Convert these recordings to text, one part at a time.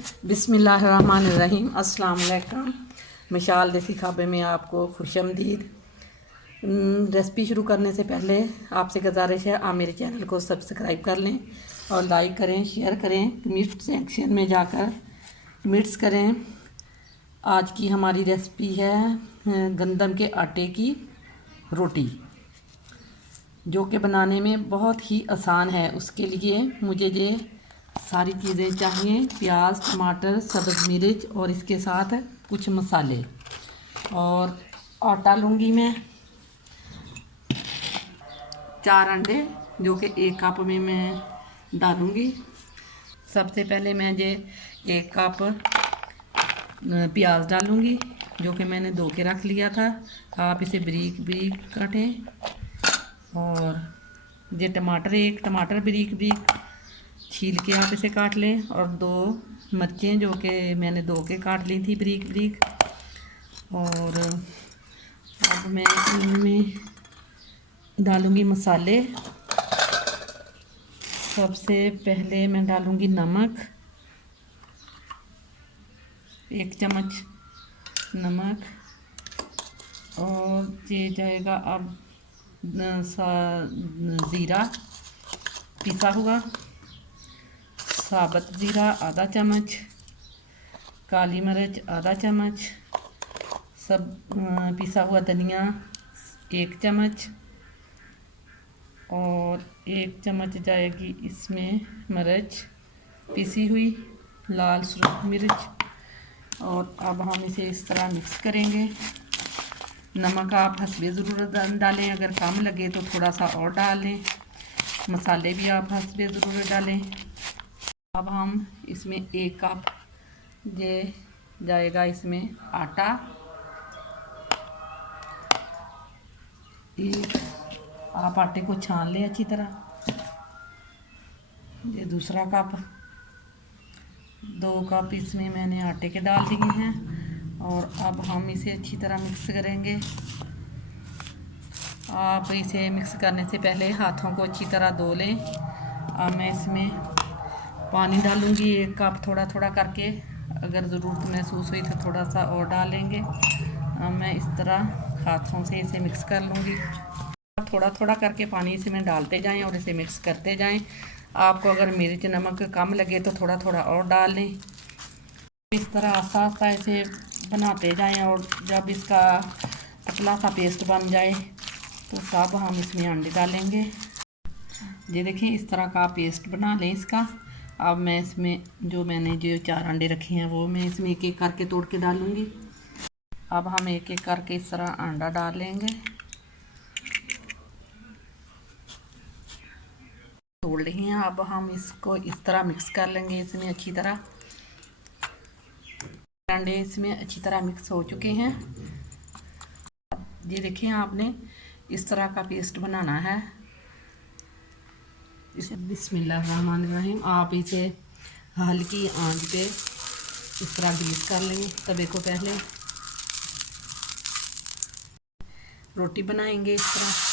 बिस्मिल्लाहिर्रहमानिर्रहीम। अस्सलाम वालेकुम। मिशाल देसी खाबे में आपको खुशामदीद। रेसिपी शुरू करने से पहले आपसे गुजारिश है, आप मेरे चैनल को सब्सक्राइब कर लें और लाइक करें, शेयर करें, कमेंट सेक्शन में जाकर कमेंट्स करें। आज की हमारी रेसिपी है गंदम के आटे की रोटी, जो कि बनाने में बहुत ही आसान है। उसके लिए मुझे ये सारी चीज़ें चाहिए: प्याज, टमाटर, सब्ज़ मिर्च और इसके साथ कुछ मसाले। और आटा लूँगी मैं 4 अंडे, जो कि 1 कप में मैं डालूँगी। सबसे पहले मैं ये 1 कप प्याज डालूँगी, जो कि मैंने धो के रख लिया था। आप इसे बारीक बारीक काटें। और ये टमाटर, 1 टमाटर बारीक बारीक छील के आप इसे काट लें। और 2 मिर्चें, जो कि मैंने धो के काट ली थी बारीक बारीक। और अब मैं इनमें डालूँगी मसाले। सबसे पहले मैं डालूँगी नमक, 1 चम्मच नमक। और ये जाएगा अब ज़ीरा पिसा हुआ, साबुत ज़ीरा आधा चम्मच, काली मिर्च आधा चम्मच, सब पिसा हुआ धनिया 1 चम्मच। और 1 चम्मच जाएगी इसमें मिर्च पिसी हुई, लाल सुर्ख मिर्च। और अब हम इसे इस तरह मिक्स करेंगे। नमक आप हस्बे ज़रूरत डालें, अगर कम लगे तो थोड़ा सा और डाल लें। मसाले भी आप हस्बे ज़रूरत डालें। अब हम इसमें 1 कप ये जाएगा इसमें आटा, आप आटे को छान लें अच्छी तरह। ये दूसरा कप, 2 कप इसमें मैंने आटे के डाल दिए हैं। और अब हम इसे अच्छी तरह मिक्स करेंगे। आप इसे मिक्स करने से पहले हाथों को अच्छी तरह धो लें। अब मैं इसमें पानी डालूँगी 1 कप, थोड़ा थोड़ा करके। अगर ज़रूरत महसूस हुई तो थोड़ा सा और डालेंगे। अब मैं इस तरह हाथों से इसे मिक्स कर लूँगी। थोड़ा थोड़ा करके पानी इसमें डालते जाएं और इसे मिक्स करते जाएं। आपको अगर मिर्च नमक कम लगे तो थोड़ा थोड़ा और डाल लें। इस तरह आस्ता आस्ता इसे बनाते जाएं। और जब इसका पतला सा पेस्ट बन जाए तो सब हम इसमें अंडे डालेंगे। ये देखें, इस तरह का पेस्ट बना लें इसका। अब मैं इसमें जो मैंने 4 अंडे रखे हैं वो मैं इसमें एक एक करके तोड़ के डालूँगी। अब हम एक एक करके इस तरह अंडा डाल लेंगे। तोड़ लिए हैं। अब हम इसको इस तरह मिक्स कर लेंगे इसमें अच्छी तरह। अंडे इसमें अच्छी तरह मिक्स हो चुके हैं। ये देखें, आपने इस तरह का पेस्ट बनाना है। इसे बिस्मिल्लाहिर्रहमानिर्रहीम, आप इसे हल्की आंच पे इस तरह ग्रीस कर लेंगे तवे को। पहले रोटी बनाएंगे इस तरह।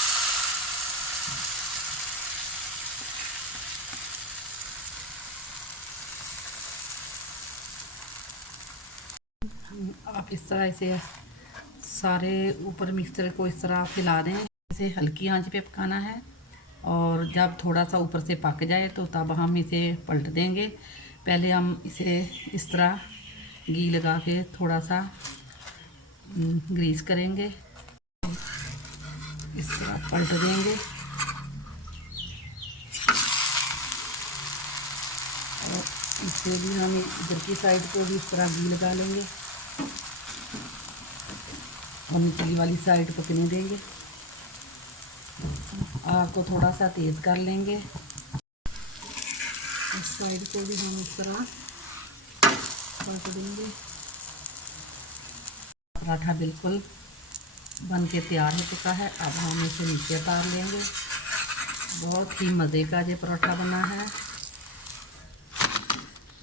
आप इस तरह इसे सारे ऊपर मिक्सचर को इस तरह फैला दें। इसे हल्की आंच पे पकाना है। और जब थोड़ा सा ऊपर से पक जाए तो तब हम इसे पलट देंगे। पहले हम इसे इस तरह घी लगा के थोड़ा सा ग्रीस करेंगे, इस तरह पलट देंगे। और इसे भी हम इधर की साइड को भी इस तरह घी लगा लेंगे और निचली वाली साइड पकने देंगे। आग को थोड़ा सा तेज़ कर लेंगे। इस साइड को भी हम इस तरह पलट देंगे। पराठा बिल्कुल बन के तैयार हो चुका है। अब हम इसे नीचे उतार लेंगे। बहुत ही मज़े का ये पराठा बना है,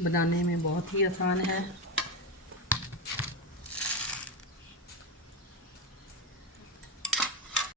बनाने में बहुत ही आसान है।